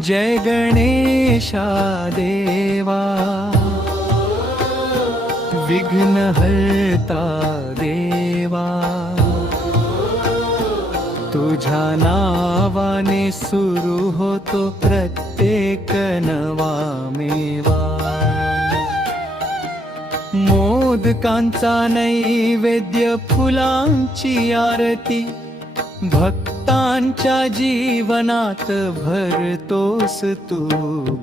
जय गणेशा देवा, विघ्नहर्ता देवा, तुझ्या नावाने सुरू होतो प्रत्येक नवा मेवा। मोदकांचा नैवेद्य, फुलांची आरती, भक्तांच्या जीवनात भरतोस तू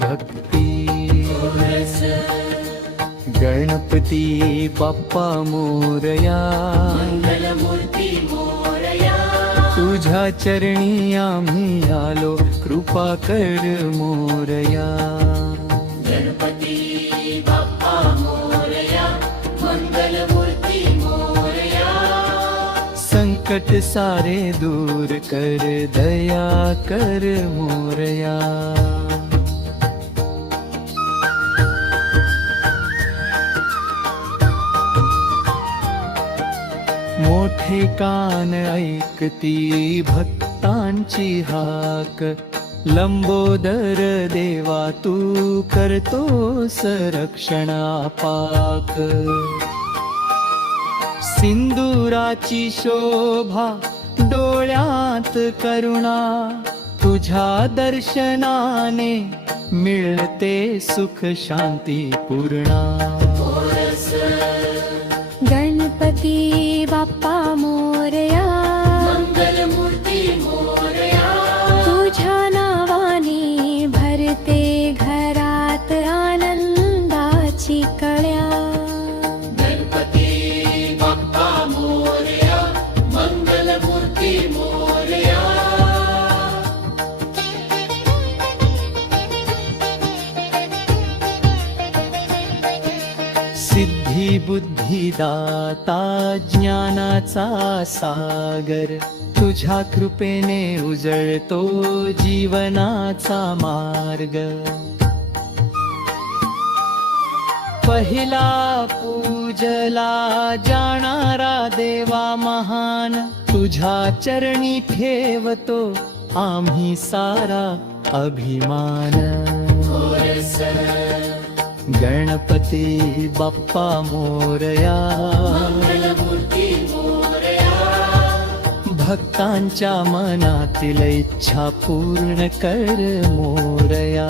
भक्ती। गणपती बाप्पा मोरया, मंगलमूर्ती मोरया, तुझ्या चरणी आम्ही आलो, कृपा कर मोरया। गणपती बाप्पा मोरया, मंगलमूर्ती मोरया, संकट सारे दूर कर, दया कर मोरया। मोठे कान ऐकती भक्तांची हाक, लंबोदर देवा तू करतोस रक्षण पाक। सिंदुराची शोभा, डोळ्यात करुणा, तुझ्या दर्शनाने मिळते सुख शांती पूर्णा। गणपती बाप्पा मोरया, मंगलमूर्ती मोरया, तुझ्या नावाने भरते घरात आनंदाची कळ्या। गणपती बाप्पा मोरया, मंगलमूर्ती मोरया, सिद्धी बुद्धी दाता, ज्ञानाचा सागर, तुझ्या कृपेने उजळतो जीवनाचा मार्ग। पहिला पूजला जाणारा देवा महान, तुझ्या चरणी ठेवतो आम्ही सारा अभिमान। गणपती बाप्पा मोरया, मंगलमूर्ती मोरया, भक्तांच्या मनातील इच्छा पूर्ण कर मोरया।